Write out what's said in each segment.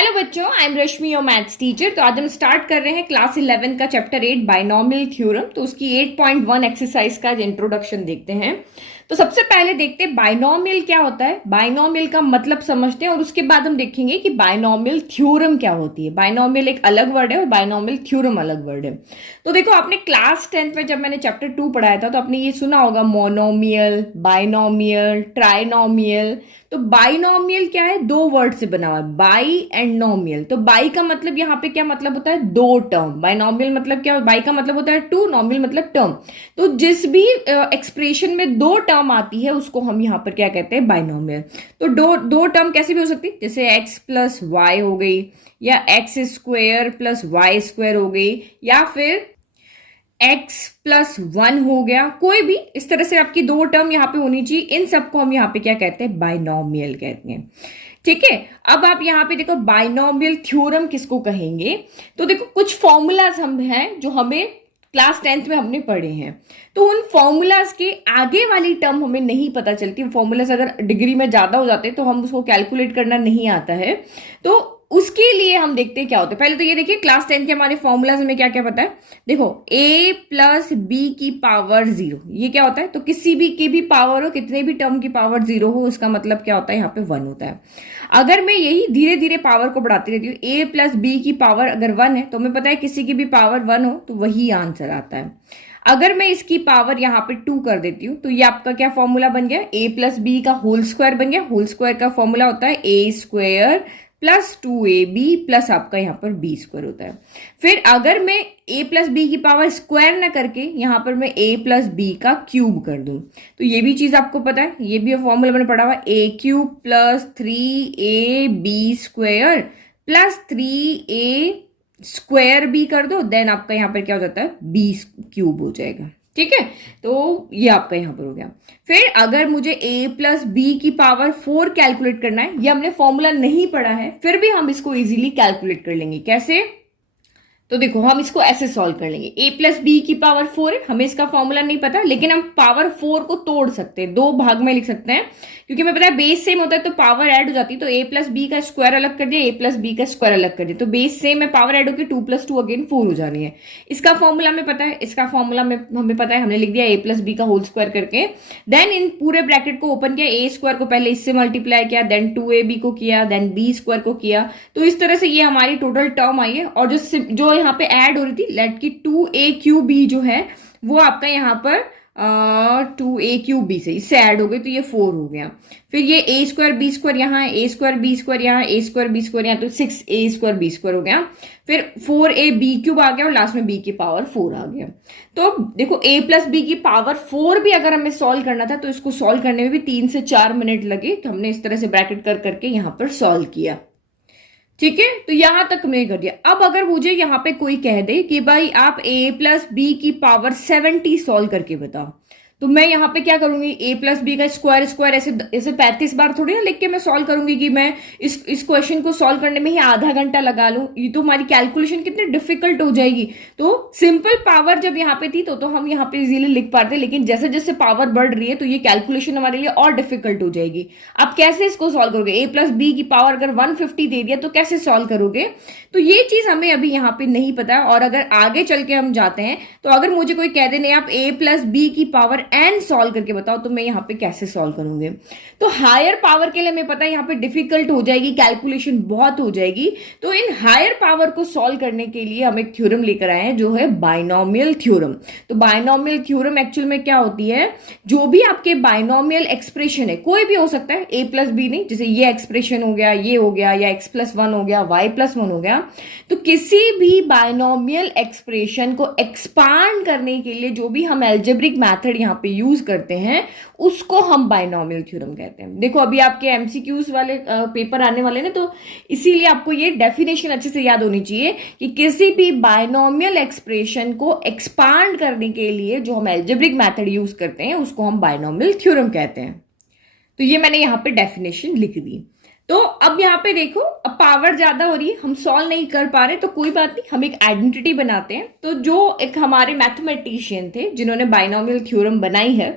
Hello बच्चों, I am Rashmi your maths teacher. तो आज हम स्टार्ट कर रहे हैं क्लास 11 का चैप्टर 8 बाइनोमियल थ्योरम। तो उसकी 8.1 एक्सरसाइज का इंट्रोडक्शन देखते हैं। तो सबसे पहले देखते हैं बाइनोमियल क्या होता है, बाइनोमियल का मतलब समझते हैं और उसके बाद हम देखेंगे कि बाइनोमियल थ्योरम क्या होती है। बाइनोमियल एक अलग वर्ड है और बाइनोमियल थ्योरम अलग वर्ड है। तो देखो, आपने क्लास 10 में जब मैंने चैप्टर 2 पढ़ाया था तो आपने ये सुना होगा मोनोमियल, बाइनोमियल, ट्राइनोमियल। तो बाइनोमियल क्या है, दो वर्ड से बना हुआ है, बाई एंड नोमियल। तो बाई का मतलब यहाँ पे क्या मतलब होता है, दो टर्म। बाइनोमियल मतलब क्या, बाई का मतलब होता है टू, नोमियल मतलब टर्म। तो जिस भी एक्सप्रेशन में दो टर्म आती है उसको हम यहाँ पर क्या कहते हैं, बाइनोमियल। तो दो टर्म कैसी भी हो सकती है, जैसे एक्स प्लस वाई हो गई, या X square plus Y square हो गई, या फिर x प्लस वन हो गया। कोई भी इस तरह से आपकी दो टर्म यहाँ पे होनी चाहिए। इन सबको हम यहाँ पे क्या कहते हैं, बाइनोमियल कहते हैं। ठीक है, अब आप यहाँ पे देखो बाइनोमियल थ्योरम किसको कहेंगे। तो देखो, कुछ फॉर्मूलाज हम हैं जो हमें क्लास 10th में हमने पढ़े हैं। तो उन फॉर्मूलाज के आगे वाली टर्म हमें नहीं पता चलती। फॉर्मूलाज अगर डिग्री में ज्यादा हो जाते हैं तो हम उसको कैलकुलेट करना नहीं आता है। तो उसके लिए हम देखते हैं क्या होता है। पहले तो ये देखिए, क्लास 10 के हमारे फॉर्मूलाज में क्या क्या पता है। देखो, a प्लस बी की पावर 0, ये क्या होता है। तो किसी भी की भी पावर हो, कितने भी टर्म की पावर 0 हो, उसका मतलब क्या होता है, यहाँ पे 1 होता है। अगर मैं यही धीरे धीरे पावर को बढ़ाती रहती हूँ, a प्लस बी की पावर अगर 1 है तो हमें पता है किसी की भी पावर 1 हो तो वही आंसर आता है। अगर मैं इसकी पावर यहाँ पे 2 कर देती हूँ तो ये आपका क्या फॉर्मूला बन गया, a प्लस बी का होल स्क्वायर बन गया। होल स्क्वायर का फॉर्मूला होता है a square plus 2ab plus आपका यहाँ पर b स्क्वायर होता है। फिर अगर मैं a प्लस बी की पावर स्क्वायर ना करके यहाँ पर मैं a प्लस बी का क्यूब कर दूं तो ये भी चीज आपको पता है, ये भी फॉर्मूला मैंने पढ़ा हुआ है, a cube plus 3ab square plus 3a square B कर दो, देन आपका यहाँ पर क्या हो जाता है, बी क्यूब हो जाएगा। ठीक है, तो ये आपका यहां पर हो गया। फिर अगर मुझे a प्लस बी की पावर 4 कैलकुलेट करना है, ये हमने फॉर्मूला नहीं पढ़ा है, फिर भी हम इसको इजीली कैलकुलेट कर लेंगे। कैसे, तो देखो हम इसको ऐसे सॉल्व कर लेंगे। a प्लस बी की पावर 4 है, हमें इसका फॉर्मूला नहीं पता, लेकिन हम पावर 4 को तोड़ सकते हैं, दो भाग में लिख सकते हैं, क्योंकि हमें पता है बेस सेम होता है तो पावर ऐड हो जाती है। तो a प्लस बी का स्क्वायर अलग कर दिया, a प्लस बी का स्क्वायर अलग कर दिया, तो बेस सेम है, पावर ऐड होकर 2 प्लस 2 अगेन 4 हो जानी है। इसका फॉर्मूला हमें पता है, इसका फॉर्मूला में हमें पता है, हमने लिख दिया a प्लस बी का होल स्क्वायर करके। देन इन पूरे ब्रैकेट को ओपन किया, a स्क्वायर को पहले इससे मल्टीप्लाई किया, देन 2ab को किया, देन b स्क्वायर को किया। तो इस तरह से ये हमारी टोटल टर्म आई है। और जो यहाँ पे ऐड हो रही थी, लेट की 2a3b जो है वो आपका यहाँ पर 2a3b से इससे ऐड हो गई, तो ये 4 हो गया। फिर ये a स्क्वायर बी स्क्वायर यहाँ है, a स्क्वायर बी स्क्वायर यहाँ, a स्क्वायर बी स्क्वायर यहाँ, तो 6a स्क्वायर बी स्क्वायर हो गया। फिर 4ab³ आ गया और लास्ट में b की पावर 4 आ गया। तो देखो, a प्लस बी की पावर 4 भी अगर हमें सॉल्व करना था तो इसको सॉल्व करने में भी 3 से 4 मिनट लगे। तो हमने इस तरह से ब्रैकेट कर करके यहाँ पर सॉल्व किया। ठीक है, तो यहां तक मैंने कर दिया। अब अगर मुझे यहां पे कोई कह दे कि भाई आप a प्लस बी की पावर 70 सॉल्व करके बताओ, तो मैं यहाँ पे क्या करूंगी, a प्लस बी का स्क्वायर स्क्वायर ऐसे ऐसे 35 बार थोड़ी ना लिख के मैं सॉल्व करूंगी कि मैं इस क्वेश्चन को सॉल्व करने में ही आधा घंटा लगा लूं। ये तो हमारी कैलकुलेशन कितनी डिफिकल्ट हो जाएगी। तो सिंपल पावर जब यहाँ पे थी तो हम यहाँ पे इजीली लिख पाते, लेकिन जैसे जैसे पावर बढ़ रही है तो ये कैलकुलेशन हमारे लिए और डिफिकल्ट हो जाएगी। आप कैसे इसको सॉल्व करोगे, a प्लस बी की पावर अगर 150 दे दिया तो कैसे सॉल्व करोगे। तो ये चीज हमें अभी यहाँ पे नहीं पता है। और अगर आगे चल के हम जाते हैं तो अगर मुझे कोई कह दे नहीं आप a प्लस बी की पावर n सॉल्व करके बताओ, तो मैं यहाँ पे कैसे सॉल्व करूंगे। तो हायर पावर के लिए हमें पता है यहाँ पे डिफिकल्ट हो जाएगी, कैलकुलेशन बहुत हो जाएगी। तो इन हायर पावर को सॉल्व करने के लिए हम एक थ्योरम लेकर आए हैं जो है बाइनोमियल थ्योरम। तो बाइनोमियल थ्योरम एक्चुअल में क्या होती है, जो भी आपके बाइनोमियल एक्सप्रेशन है, कोई भी हो सकता है, a प्लस बी नहीं, जैसे ये एक्सप्रेशन हो गया, ये हो गया, या x प्लस 1 हो गया, y प्लस 1 हो गया। तो किसी भी बाइनोमियल एक्सप्रेशन को एक्सपांड करने के लिए जो भी हम एल्जेब्रिक मेथड यहाँ पे यूज करते हैं उसको हम बाइनोमियल थ्योरम कहते हैं। देखो, अभी आपके एमसीक्यूज वाले पेपर आने वाले ना, तो इसीलिए आपको ये डेफिनेशन अच्छे से याद होनी चाहिए कि किसी भी बाइनोमियल एक्सप्रेशन को एक्सपांड करने के लिए जो हम एल्जेब्रिक मेथड यूज करते हैं उसको हम बाइनोमियल थ्योरम कहते हैं। तो ये मैंने यहाँ पे डेफिनेशन लिख दी। तो अब यहाँ पे देखो, अब पावर ज्यादा हो रही है, हम सॉल्व नहीं कर पा रहे, तो कोई बात नहीं, हम एक आइडेंटिटी बनाते हैं। तो जो एक हमारे मैथमेटिशियन थे जिन्होंने बाइनोमियल थ्योरम बनाई है,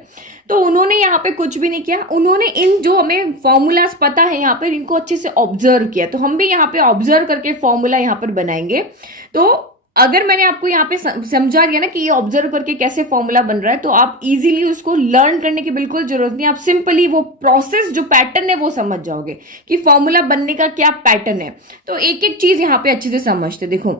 तो उन्होंने यहाँ पे कुछ भी नहीं किया, उन्होंने इन जो हमें फॉर्मूलाज पता है यहाँ पर इनको अच्छे से ऑब्जर्व किया। तो हम भी यहाँ पे ऑब्जर्व करके फॉर्मूला यहाँ पर बनाएंगे। तो अगर मैंने आपको यहाँ पे समझा दिया ना कि ये ऑब्जर्व करके कैसे फॉर्मूला बन रहा है, तो आप इजीली उसको लर्न करने की बिल्कुल जरूरत नहीं, आप सिंपली वो प्रोसेस जो पैटर्न है वो समझ जाओगे कि फॉर्मूला बनने का क्या पैटर्न है। तो एक एक चीज यहाँ पे अच्छे से समझते। देखो,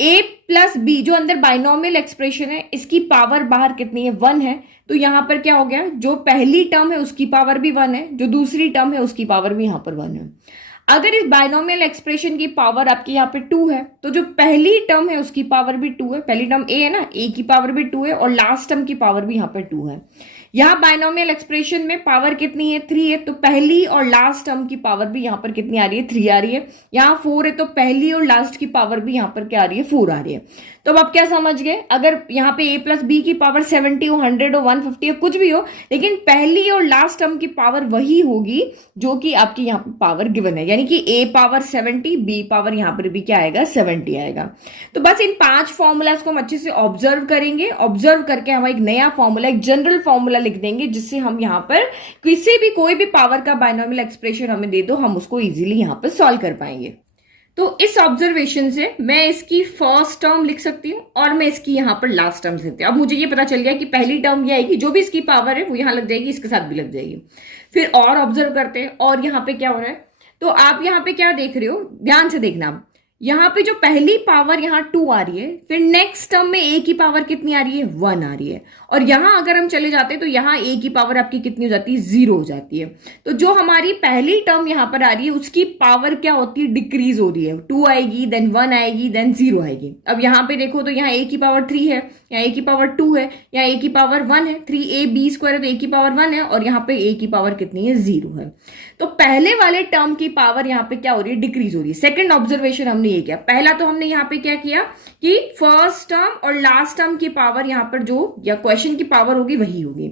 a प्लस बी जो अंदर बाइनोमियल एक्सप्रेशन है, इसकी पावर बाहर कितनी है, 1 है। तो यहां पर क्या हो गया, जो पहली टर्म है उसकी पावर भी 1 है, जो दूसरी टर्म है उसकी पावर भी यहां पर 1 है। अगर इस बाइनोमियल एक्सप्रेशन की पावर आपकी यहाँ पे 2 है, तो जो पहली टर्म है उसकी पावर भी 2 है। पहली टर्म a है ना, a की पावर भी 2 है और लास्ट टर्म की पावर भी यहाँ पे 2 है। यहाँ बाइनोमियल एक्सप्रेशन में पावर कितनी है, 3 है, तो पहली और लास्ट टर्म की पावर भी यहाँ पर कितनी आ रही है, 3 आ रही है। यहाँ 4 है, तो पहली और लास्ट की पावर भी यहाँ पर क्या आ रही है, 4 आ रही है। तो अब आप क्या समझ गए, अगर यहाँ पे a प्लस बी की पावर 70 हो, 100 हो, 150 हो, कुछ भी हो, लेकिन पहली और लास्ट टर्म की पावर वही होगी जो कि आपकी यहाँ पे पावर गिवन है, यानी कि a पावर 70, b पावर यहाँ पर भी क्या आएगा, 70 आएगा। तो बस इन 5 फॉर्मूलाज को हम अच्छे से ऑब्जर्व करेंगे, ऑब्जर्व करके हम एक नया फॉर्मूला, एक जनरल फॉर्मूला लिख देंगे, जिससे हम यहाँ पर किसी भी कोई भी पावर का बाइनोमियल एक्सप्रेशन हमें दे दो, हम उसको इजीली यहाँ पर सॉल्व कर पाएंगे। तो इस ऑब्जर्वेशन से मैं इसकी फर्स्ट टर्म लिख सकती हूँ और मैं इसकी यहाँ पर लास्ट टर्म लिख सकती हूँ। अब मुझे ये पता चल गया कि पहली टर्म ये आएगी, जो भी इसकी पावर है वो यहाँ लग जाएगी, इसके साथ भी लग जाएगी। फिर और ऑब्जर्व करते हैं, और यहाँ पे क्या हो रहा है, तो आप यहाँ पे क्या देख रहे हो, ध्यान से देखना। यहाँ पे जो पहली पावर यहाँ 2 आ रही है, फिर नेक्स्ट टर्म में a की पावर कितनी आ रही है, 1 आ रही है। और यहां अगर हम चले जाते हैं तो यहाँ a की पावर आपकी कितनी हो जाती है, 0 हो जाती है। तो जो हमारी पहली टर्म यहाँ पर आ रही है उसकी पावर क्या होती है, डिक्रीज हो रही है। 2 आएगी, देन 1 आएगी, देन 0 आएगी। अब यहाँ पे देखो तो यहाँ a की पावर 3 है, यहाँ a की पावर 2 है, यहाँ a की पावर 1 है, 3ab स्क्वायर है, तो a की पावर 1 है, और यहाँ पे a की पावर कितनी है, 0 है। तो पहले वाले टर्म की पावर यहाँ पे क्या हो रही है, डिक्रीज हो रही है। सेकंड ऑब्जर्वेशन हमने ये किया। पहला तो हमने यहाँ पे क्या किया कि फर्स्ट टर्म और लास्ट टर्म की पावर यहाँ पर जो या क्वेश्चन की पावर होगी वही होगी।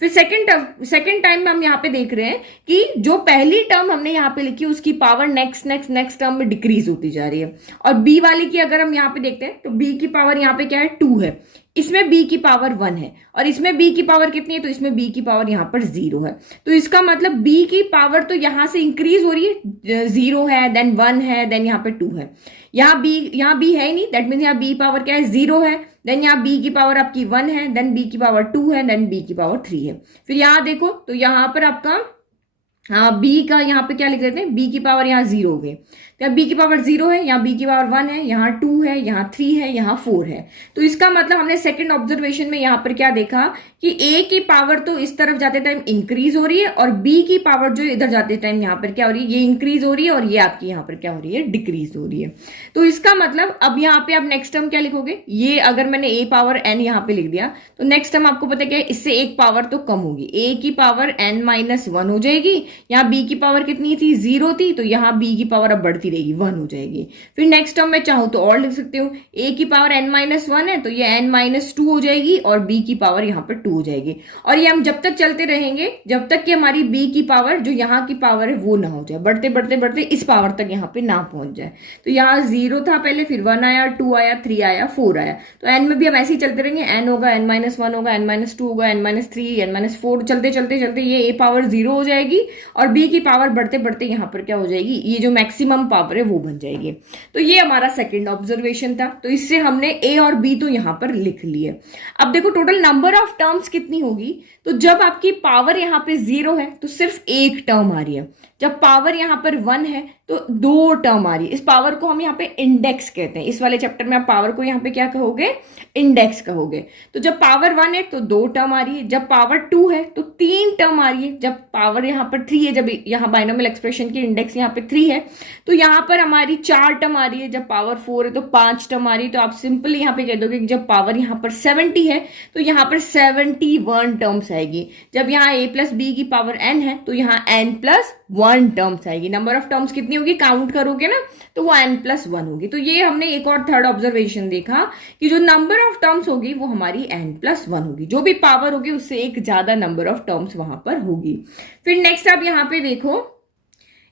फिर सेकंड टाइम में हम यहाँ पे देख रहे हैं कि जो पहली टर्म हमने यहाँ पे लिखी उसकी पावर नेक्स्ट टर्म में डिक्रीज होती जा रही है। और बी वाली की अगर हम यहाँ पे देखते हैं तो बी की पावर यहाँ पे क्या है, 2 है, इसमें b की पावर 1 है, और इसमें b की पावर कितनी है, तो इसमें b की पावर यहाँ पर 0 है। तो इसका मतलब b की पावर तो यहाँ से इंक्रीज हो रही है, 0 है, देन 1 है, देन यहाँ पे 2 है। यहाँ b है ही नहीं, दैट मीन्स यहाँ b पावर क्या है, 0 है, देन यहाँ b की पावर आपकी 1 है, देन b की पावर 2 है, देन b की पावर 3 है। फिर यहाँ देखो तो यहाँ पर आपका b का यहाँ पे क्या लिख देते हैं, b की पावर यहाँ 0 हो गई, तो b की पावर 0 है, यहाँ b की पावर 1 है, यहाँ 2 है, यहाँ 3 है, यहाँ 4 है। तो इसका मतलब हमने सेकंड ऑब्जर्वेशन में यहाँ पर क्या देखा कि a की पावर तो इस तरफ जाते टाइम इंक्रीज हो रही है, और b की पावर जो इधर जाते टाइम यहाँ पर क्या हो रही है, ये इंक्रीज हो रही है, और ये आपकी यहाँ पर क्या हो रही है, डिक्रीज हो रही है। तो इसका मतलब अब यहाँ पे आप नेक्स्ट टर्म क्या लिखोगे, ये अगर मैंने a पावर n यहाँ पे लिख दिया, तो नेक्स्ट टर्म आपको पता क्या है, इससे एक पावर तो कम होगी, a की पावर n-1 हो जाएगी। यहाँ b की पावर कितनी थी, 0 थी, तो यहाँ b की पावर अब बढ़ती रहेगी, 1 हो जाएगी। फिर नेक्स्ट टर्म में चाहूँ तो और लिख सकती हूँ, a की पावर n-1 है, तो ये n-2 हो जाएगी, और b की पावर यहाँ पर 2 हो जाएगी। और ये हम जब तक चलते रहेंगे जब तक कि हमारी b की पावर जो यहाँ की पावर है वो ना हो जाए, बढ़ते बढ़ते बढ़ते इस पावर तक यहाँ पे ना पहुंच जाए। तो यहाँ 0 था पहले, फिर 1 आया, 2 आया, 3 आया, 4 आया। तो n में भी हम ऐसे ही चलते रहेंगे, n होगा, n-1 होगा, n-2 होगा, n-3, n-4, चलते चलते चलते ये a पावर 0 हो जाएगी, और b की पावर बढ़ते बढ़ते यहाँ पर क्या हो जाएगी, ये जो मैक्सिमम पावर है वो बन जाएगी। तो ये हमारा सेकंड ऑब्जर्वेशन था। तो इससे हमने a और b तो यहाँ पर लिख लिए। अब देखो टोटल नंबर ऑफ टर्म्स कितनी होगी, तो जब आपकी पावर यहाँ पे 0 है तो सिर्फ एक टर्म आ रही है, जब पावर यहाँ पर 1 है तो 2 टर्म आ रही है। इस पावर को हम यहाँ पे इंडेक्स कहते हैं। इस वाले चैप्टर में आप पावर को यहाँ पे क्या कहोगे, इंडेक्स कहोगे। तो जब पावर 1 है तो 2 टर्म आ रही है, जब पावर 2 है तो 3 टर्म आ रही है, जब पावर यहाँ पर 3 है, जब यहाँ बाइनोमियल एक्सप्रेशन की इंडेक्स यहाँ पे 3 है तो यहाँ पर हमारी 4 टर्म आ रही है, जब पावर 4 है तो 5 टर्म आ रही है। तो आप सिंपली यहाँ पे कह दोगे कि जब पावर यहाँ पर 70 है तो यहाँ पर 71 टर्म्स आएगी। जब यहाँ a प्लस बी की पावर n है तो यहाँ n+1 टर्म्स आएगी। नंबर ऑफ टर्म्स कितनी होगी, काउंट करोगे ना तो वो n+1 होगी। तो ये हमने एक और थर्ड ऑब्जर्वेशन देखा कि जो नंबर ऑफ टर्म्स होगी वो हमारी n+1 होगी, जो भी पावर होगी उससे एक ज्यादा नंबर ऑफ टर्म्स वहां पर होगी। फिर नेक्स्ट आप यहाँ पे देखो,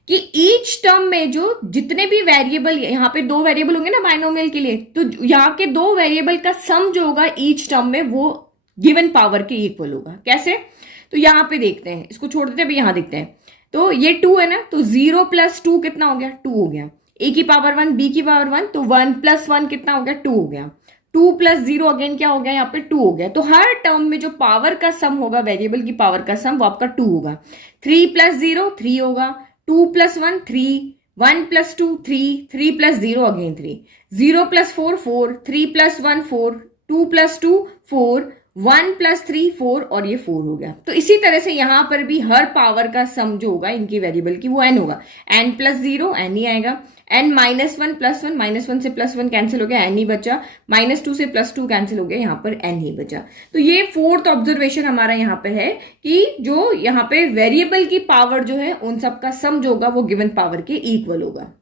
कि ईच टर्म में जो जितने भी वेरिएबल, यहाँ पे 2 वेरिएबल होंगे ना बाइनोमियल के लिए, तो यहाँ के 2 वेरिएबल का सम जो होगा ईच टर्म में वो गिवन पावर के इक्वल होगा। कैसे? तो यहाँ पे देखते हैं, इसको छोड़ देते हैं, अभी यहाँ देखते हैं। तो ये 2 है ना, तो 0 + 2 कितना हो गया? 2 हो गया। a की पावर 1, b की पावर 1, तो 1 + 1 कितना हो गया? 2 हो गया। 2 + 0 अगेन क्या हो गया? यहाँ पे 2 हो गया। तो हर टर्म में जो पावर का सम होगा, वेरिएबल की पावर का सम, वो आपका 2 होगा। 3 + 0 3 होगा, 2 + 1 3, 1 + 2 3, 3 + 0 अगेन 3, 0 + 4 4, 3 + 1 4, 2 + 2 4, 1 + 3 4 और ये 4 हो गया। तो इसी तरह से यहां पर भी हर पावर का सम जो होगा इनकी वेरिएबल की वो n होगा। n + 0 n ही आएगा, n - 1 + 1, -1 से +1 कैंसिल हो गया, n ही बचा, -2 से +2 कैंसिल हो गया, यहाँ पर n ही बचा। तो ये 4th ऑब्जर्वेशन हमारा यहाँ पे है कि जो यहाँ पे वेरिएबल की पावर जो है उन सबका सम जो होगा वो गिवन पावर के इक्वल होगा।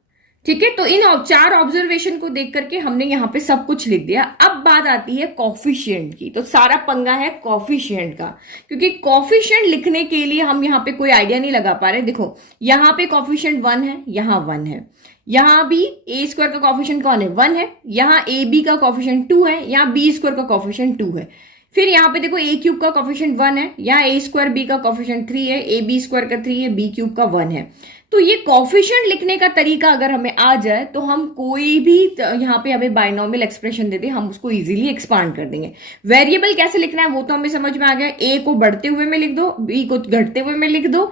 ठीक है, तो इन 4 ऑब्जर्वेशन को देख करके हमने यहाँ पे सब कुछ लिख दिया। अब बात आती है कॉफिशिएंट की। तो सारा पंगा है कॉफिशिएंट का, क्योंकि कॉफिशिएंट लिखने के लिए हम यहाँ पे कोई आइडिया नहीं लगा पा रहे। देखो यहाँ पे कॉफिशिएंट 1 है, यहाँ 1 है, यहाँ भी a² का कॉफिशिएंट कौन है? 1 है, यहाँ ab का कॉफिशिएंट 2 है, यहाँ b² का कॉफिशिएंट 2 है। फिर यहाँ पे देखो a³ का कॉफिशिएंट 1 है, यहाँ a² b का कॉफिशिएंट 3 है, ab² का 3 है, b³ का 1 है। तो ये कॉफिशिएंट लिखने का तरीका अगर हमें आ जाए तो हम कोई भी यहाँ पे हमें बाइनोमियल एक्सप्रेशन देते हम उसको इजीली एक्सपांड कर देंगे। वेरिएबल कैसे लिखना है वो तो हमें समझ में आ गया। a को बढ़ते हुए में लिख दो, b को घटते हुए में लिख दो,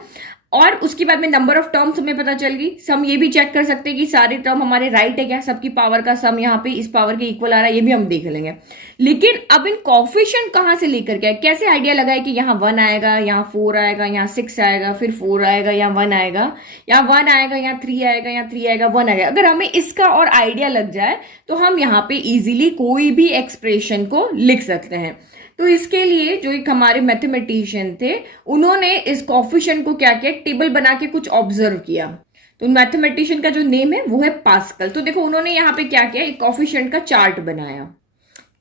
और उसके बाद में नंबर ऑफ टर्म्स हमें पता चल गई। सम ये भी चेक कर सकते हैं कि सारे टर्म हमारे राइट है क्या, सबकी पावर का सम यहाँ पे इस पावर के इक्वल आ रहा है, ये भी हम देख लेंगे। लेकिन अब इन कॉफिशिएंट कहां से लेकर के, कैसे आइडिया लगाए कि यहाँ 1 आएगा, यहाँ 4 आएगा, यहाँ 6 आएगा, फिर 4 आएगा, यहाँ 1 आएगा, यहाँ 1 आएगा, यहाँ 3 आएगा, यहाँ 3 आएगा, 1 आएगा। अगर हमें इसका और आइडिया लग जाए तो हम यहाँ पे इजीली कोई भी एक्सप्रेशन को लिख सकते हैं। तो इसके लिए जो एक हमारे मैथमेटिशियन थे उन्होंने इस कॉफिशिएंट को क्या किया, टेबल बना के कुछ ऑब्जर्व किया। तो मैथमेटिशियन का जो नेम है वो है पास्कल। तो देखो उन्होंने यहाँ पे क्या किया, एक कॉफिशिएंट का चार्ट बनाया।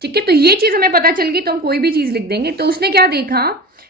ठीक है, तो ये चीज हमें पता चल गई तो हम कोई भी चीज लिख देंगे। तो उसने क्या देखा,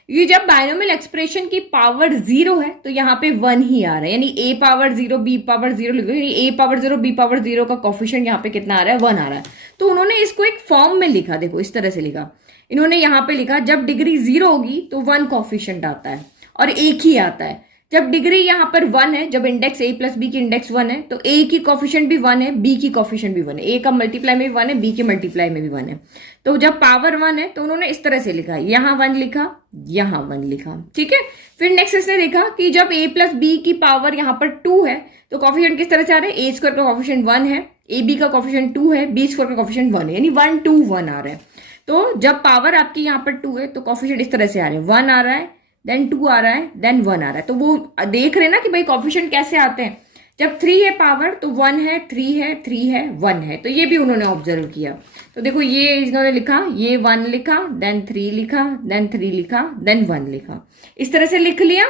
ये जब बाइनोमियल एक्सप्रेशन की पावर 0 है तो यहाँ पे 1 ही आ रहा है, यानी a पावर 0 b पावर 0 लिख दो, यानी a पावर 0 b पावर 0 का कॉफिशिएंट यहाँ पे कितना आ रहा है? 1 आ रहा है। तो उन्होंने इसको एक फॉर्म में लिखा, देखो इस तरह से लिखा। इन्होंने यहाँ पे लिखा जब डिग्री 0 होगी तो 1 कॉफिशिएंट आता है और एक ही आता है। जब डिग्री यहाँ पर 1 है, जब इंडेक्स a + b की इंडेक्स 1 है तो a की कॉफिशिएंट भी 1 है, b की कॉफिशिएंट भी 1 है, a का मल्टीप्लाई में भी 1 है, b के मल्टीप्लाई में भी 1 है। तो जब पावर 1 है तो उन्होंने इस तरह से लिखा, यहाँ 1 लिखा, यहाँ 1 लिखा। ठीक है, फिर नेक्स्ट इसने देखा कि जब a + b की पावर यहाँ पर 2 है तो कॉफिशिएंट किस तरह से आ रहा है, a² का कॉफिशिएंट 1 है, ab का कॉफिशिएंट 2 है, b² का कॉफिशिएंट 1 है, यानी 1 2 1 आ रहा है। तो जब पावर आपकी यहाँ पर 2 है तो कॉफिशिएंट इस तरह से आ रहे हैं, 1 आ रहा है, देन 2 आ रहा है, देन 1 आ रहा है। तो वो देख रहे हैं ना कि भाई कॉफिशिएंट कैसे आते हैं। जब 3 है पावर तो 1 है, 3 है, 3 है, 1 है। तो ये भी उन्होंने ऑब्जर्व किया। तो देखो ये इन्होंने लिखा, ये 1 लिखा, देन 3 लिखा, देन 3 लिखा, देन 1 लिखा, इस तरह से लिख लिया।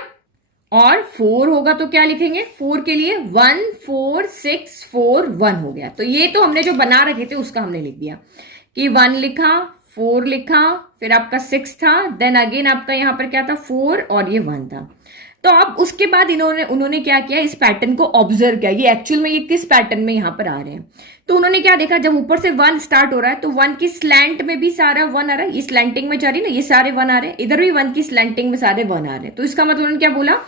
और 4 होगा तो क्या लिखेंगे, 4 के लिए 1 4 6 4 1 हो गया। तो ये तो हमने जो बना रखे थे उसका हमने लिख दिया कि 1 लिखा, 4 लिखा, फिर आपका 6 था, देन अगेन आपका यहाँ पर क्या था 4 और ये 1 था। तो अब उसके बाद उन्होंने क्या किया, इस पैटर्न को ऑब्जर्व किया, ये एक्चुअल में ये किस पैटर्न में यहाँ पर आ रहे हैं। तो उन्होंने क्या देखा, जब ऊपर से 1 स्टार्ट हो रहा है तो 1 की स्लैंट में भी सारा 1 आ रहा है, ये स्लैंटिंग में जा रही है ना, ये सारे 1 आ रहे हैं, इधर भी 1 की स्लैंटिंग में सारे 1 आ रहे हैं। तो इसका मतलब उन्होंने क्या बोला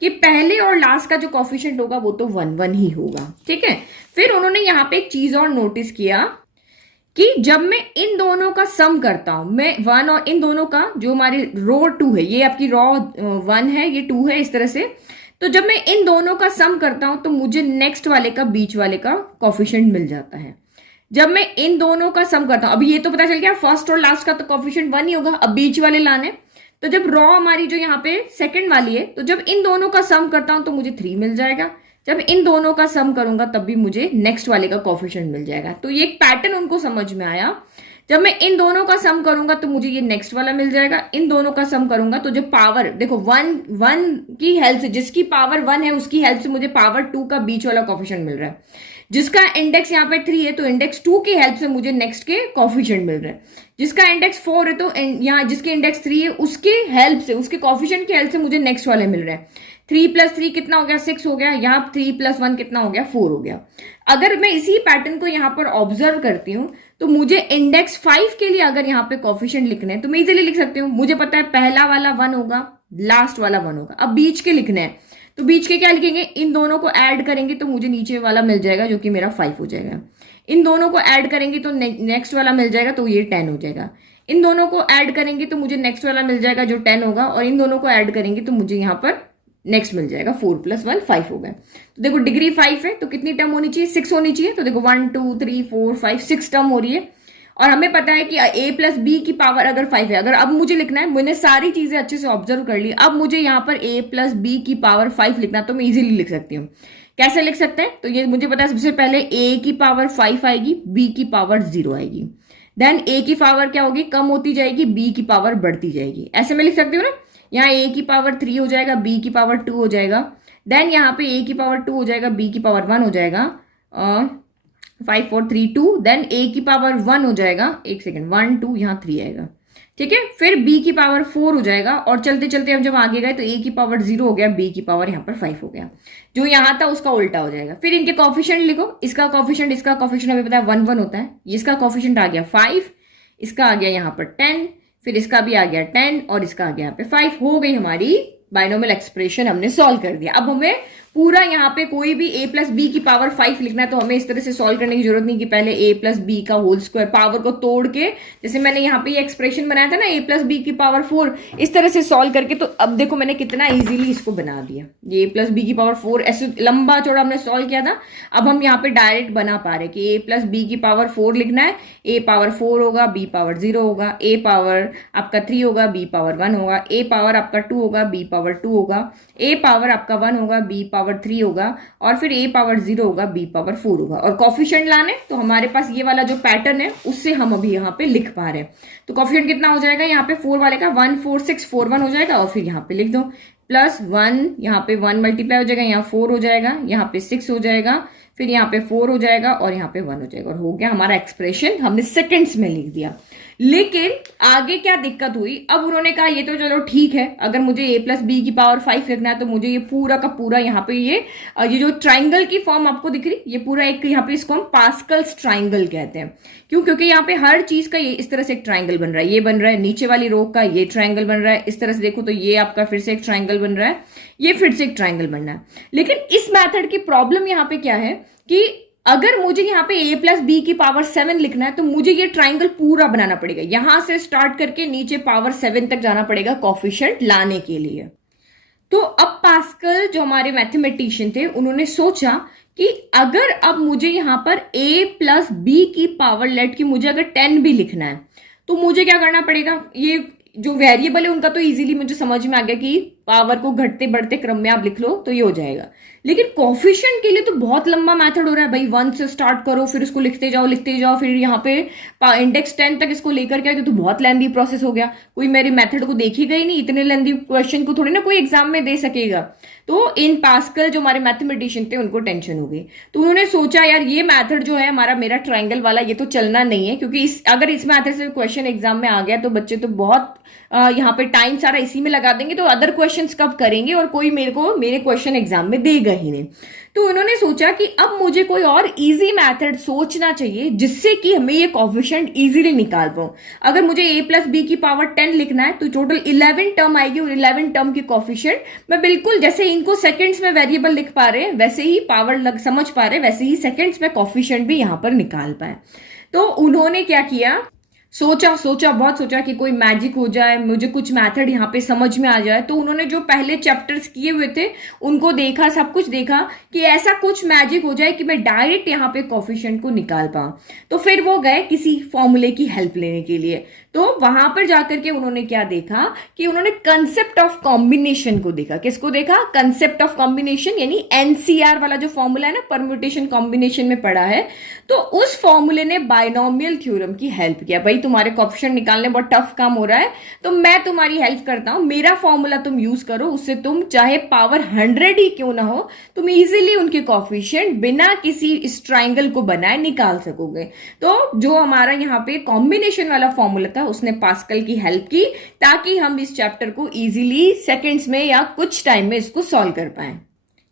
कि पहले और लास्ट का जो कॉफिशिएंट होगा वो तो 1 1 ही होगा। ठीक है, फिर उन्होंने यहाँ पे एक चीज और नोटिस किया कि जब मैं इन दोनों का सम करता हूं, मैं 1 और इन दोनों का, जो हमारी रो 2 है, ये आपकी रो 1 है, ये 2 है, इस तरह से। तो जब मैं इन दोनों का सम करता हूं तो मुझे नेक्स्ट वाले का, बीच वाले का कॉफिशिएंट मिल जाता है। जब मैं इन दोनों का सम करता हूं, अभी ये तो पता चल गया फर्स्ट और लास्ट का तो कॉफिशिएंट 1 ही होगा, अब बीच वाले लाने। तो जब रॉ हमारी जो यहाँ पे सेकंड वाली है, तो जब इन दोनों का सम करता हूं तो मुझे 3 मिल जाएगा, जब इन दोनों का सम करूंगा तब भी मुझे नेक्स्ट वाले का कॉफिशिएंट मिल जाएगा। तो ये एक पैटर्न उनको समझ में आया, जब मैं इन दोनों का सम करूंगा तो मुझे ये नेक्स्ट वाला मिल जाएगा, इन दोनों का सम करूंगा तो जो पावर, देखो 1 की हेल्प से, जिसकी पावर 1 है उसकी हेल्प से मुझे पावर 2 का बीच वाला कॉफिशिएंट मिल रहा है। जिसका इंडेक्स यहाँ पे 3 है तो इंडेक्स 2 की हेल्प से मुझे नेक्स्ट के कॉफिशिएंट मिल रहा है। जिसका इंडेक्स 4 है तो यहाँ जिसके इंडेक्स 3 है उसके हेल्प से, उसके कॉफिशिएंट की हेल्प से मुझे नेक्स्ट वाले मिल रहे हैं। 3+3 कितना हो गया, 6 हो गया। यहाँ 3+1 कितना हो गया, 4 हो गया। अगर मैं इसी पैटर्न को यहाँ पर ऑब्जर्व करती हूँ तो मुझे इंडेक्स 5 के लिए अगर यहाँ पे कॉफिशिएंट लिखने हैं तो मैं इजीली लिख सकती हूँ। मुझे पता है पहला वाला 1 होगा, लास्ट वाला 1 होगा। अब बीच के लिखने हैं तो बीच के क्या लिखेंगे, इन दोनों को ऐड करेंगे तो मुझे नीचे वाला मिल जाएगा जो कि मेरा 5 हो जाएगा। इन दोनों को ऐड करेंगे तो नेक्स्ट वाला मिल जाएगा तो ये 10 हो जाएगा। इन दोनों को ऐड करेंगे तो मुझे नेक्स्ट वाला मिल जाएगा जो 10 होगा, और इन दोनों को ऐड करेंगे तो मुझे यहाँ पर नेक्स्ट मिल जाएगा 4+1 5 हो गया। तो देखो डिग्री 5 है तो कितनी टर्म होनी चाहिए, 6 होनी चाहिए। तो देखो 1 2 3 4 5 6 टर्म हो रही है। और हमें पता है कि a+b की पावर अगर 5 है, अगर अब मुझे लिखना है, मैंने सारी चीजें अच्छे से ऑब्जर्व कर ली, अब मुझे यहाँ पर a+b की पावर 5 लिखना तो मैं इजीली लिख सकती हूँ। कैसे लिख सकते हैं, तो ये मुझे पता है सबसे पहले a की पावर 5 आएगी, b की पावर 0 आएगी। देन a की पावर क्या होगी, कम होती जाएगी, b की पावर बढ़ती जाएगी। ऐसे मैं लिख सकती हूँ ना, यहाँ a की पावर 3 हो जाएगा, b की पावर 2 हो जाएगा। देन यहाँ पे a की पावर 2 हो जाएगा, b की पावर 1 हो जाएगा, 5 4 3 2। देन a की पावर 1 हो जाएगा, एक सेकेंड, 1 2 यहाँ 3 आएगा, ठीक है। फिर b की पावर 4 हो जाएगा, और चलते चलते हम जब आगे गए तो a की पावर 0 हो गया, b की पावर यहाँ पर 5 हो गया। जो यहाँ था उसका उल्टा हो जाएगा। फिर इनके कॉफिशिएंट लिखो, इसका कॉफिशिएंट हमें पता है 1 1 होता है। इसका कॉफिशिएंट आ गया 5, इसका आ गया यहाँ पर 10, फिर इसका भी आ गया 10, और इसका आ गया यहाँ पे 5। हो गई हमारी बाइनोमियल एक्सप्रेशन, हमने सॉल्व कर दिया। अब हमें पूरा यहाँ पे कोई भी a+b की पावर 5 लिखना है तो हमें इस तरह से सॉल्व करने की जरूरत नहीं कि पहले a+b का होल स्क्वायर पावर को तोड़ के, जैसे मैंने यहाँ पे ये एक्सप्रेशन बनाया था ना a+b की पावर 4, इस तरह से सॉल्व करके। तो अब देखो मैंने कितना इजीली इसको बना दिया, ये a+b की पावर 4 ऐसे लंबा चौड़ा हमने सॉल्व किया था। अब हम यहाँ पे डायरेक्ट बना पा रहे कि a+b की पावर 4 लिखना है, a पावर 4 होगा, b पावर 0 होगा, a पावर आपका 3 होगा, b पावर 1 होगा, a पावर आपका 2 होगा, b पावर 2 होगा, a पावर आपका 1 होगा, b पावर 3 होगा, और फिर a पावर 0 होगा, b पावर 4 होगा। और कॉफिशिएंट लाने तो हमारे पास ये वाला जो पैटर्न है उससे हम अभी यहाँ पे लिख पा रहे हैं। तो कॉफिशिएंट कितना हो जाएगा, यहाँ पे 4 वाले का 1 4 6 4 1 हो जाएगा, और फिर यहाँ पे लिख दो +1, यहाँ पे 1 मल्टीप्लाई हो जाएगा, यहाँ 4 हो जाएगा, यहाँ पे 6 हो जाएगा, फिर यहाँ पे 4 हो जाएगा, और यहाँ पे 1 हो जाएगा, और हो गया हमारा एक्सप्रेशन। हमने सेकंड्स में लिख दिया। लेकिन आगे क्या दिक्कत हुई, अब उन्होंने कहा ये तो चलो ठीक है, अगर मुझे a+b की पावर 5 लिखना है तो मुझे ये पूरा का पूरा यहाँ पे ये जो ट्राइंगल की फॉर्म आपको दिख रही, ये पूरा एक यहाँ पे इसको हम पास्कल्स ट्राइंगल कहते हैं। क्यों, क्योंकि यहाँ पे हर चीज का ये इस तरह से एक ट्राइंगल बन रहा है, ये बन रहा है, नीचे वाली रो का ये ट्राइंगल बन रहा है, इस तरह से देखो तो ये आपका फिर से एक ट्राइंगल बन रहा है, ये फिर से एक ट्राइंगल बन रहा है। लेकिन इस मैथड की प्रॉब्लम यहाँ पे क्या है कि अगर मुझे यहाँ पे a+b की पावर 7 लिखना है तो मुझे ये ट्राइंगल पूरा बनाना पड़ेगा, यहां से स्टार्ट करके नीचे पावर 7 तक जाना पड़ेगा कॉफिशिएंट लाने के लिए। तो अब पास्कल जो हमारे मैथमेटिशियन थे उन्होंने सोचा कि अगर अब मुझे यहाँ पर a+b की पावर लेट की मुझे अगर 10 भी लिखना है तो मुझे क्या करना पड़ेगा, ये जो वेरिएबल है उनका तो इजीली मुझे समझ में आ गया कि पावर को घटते बढ़ते क्रम में आप लिख लो तो ये हो जाएगा। लेकिन कॉफिशिएंट के लिए तो बहुत लंबा मेथड हो रहा है भाई, 1 से स्टार्ट करो, फिर उसको लिखते जाओ, फिर यहाँ पे इंडेक्स 10 तक इसको लेकर के आए तो बहुत लेंदी प्रोसेस हो गया। कोई मेरी मेथड को देखेगा ही नहीं, इतने लेंदी क्वेश्चन को थोड़ी ना कोई एग्जाम में दे सकेगा। तो इन पास्कल जो हमारे मैथमेटिशियन थे उनको टेंशन हो गई, तो उन्होंने सोचा यार ये मेथड जो है हमारा मेरा ट्राइंगल वाला ये तो चलना नहीं है, क्योंकि अगर इस मेथड से क्वेश्चन एग्जाम में आ गया तो बच्चे तो बहुत यहाँ पे टाइम सारा इसी में लगा देंगे, तो अदर क्वेश्चंस कब करेंगे और कोई मेरे क्वेश्चन एग्जाम में देगा ही नहीं। तो उन्होंने सोचा कि अब मुझे कोई और इजी मेथड सोचना चाहिए जिससे कि हमें ये कोएफिशिएंट इजीली निकाल पाऊं। अगर मुझे a+b की पावर 10 लिखना है तो टोटल 11 टर्म आएगी, और 11 टर्म की कोएफिशिएंट मैं बिल्कुल जैसे इनको सेकंड्स में वेरिएबल लिख पा रहे हैं वैसे ही पावर समझ पा रहे हैं, वैसे ही सेकंड्स में कोएफिशिएंट भी यहां पर निकाल पाए। तो उन्होंने क्या किया, सोचा बहुत सोचा कि कोई मैजिक हो जाए, मुझे कुछ मेथड यहाँ पे समझ में आ जाए। तो उन्होंने जो पहले चैप्टर्स किए हुए थे उनको देखा, सब कुछ देखा कि ऐसा कुछ मैजिक हो जाए कि मैं डायरेक्ट यहाँ पे कोएफिशिएंट को निकाल पाऊं। तो फिर वो गए किसी फॉर्मूले की हेल्प लेने के लिए। तो वहां पर जाकर के उन्होंने क्या देखा कि उन्होंने कंसेप्ट ऑफ कॉम्बिनेशन को देखा। किसको देखा, कंसेप्ट ऑफ कॉम्बिनेशन, यानी एनसीआर वाला जो फॉर्मूला है ना, परम्यूटेशन कॉम्बिनेशन में पढ़ा है, तो उस फॉर्मूले ने बाइनोमियल थ्योरम की हेल्प किया। भाई तुम्हारे कोएफिशिएंट निकालने बहुत टफ काम हो रहा है, तो मैं तुम्हारी हेल्प करता हूं, मेरा फॉर्मूला तुम यूज करो, उससे तुम चाहे पावर 100 ही क्यों ना हो, तुम इजीली उनके कोएफिशिएंट बिना किसी इस ट्राइंगल को बनाए निकाल सकोगे। तो जो हमारा यहाँ पे कॉम्बिनेशन वाला फॉर्मूला था उसने पास्कल की हेल्प की, ताकि हम इस चैप्टर को इजीली सेकेंड्स में या कुछ टाइम में इसको सॉल्व कर पाए।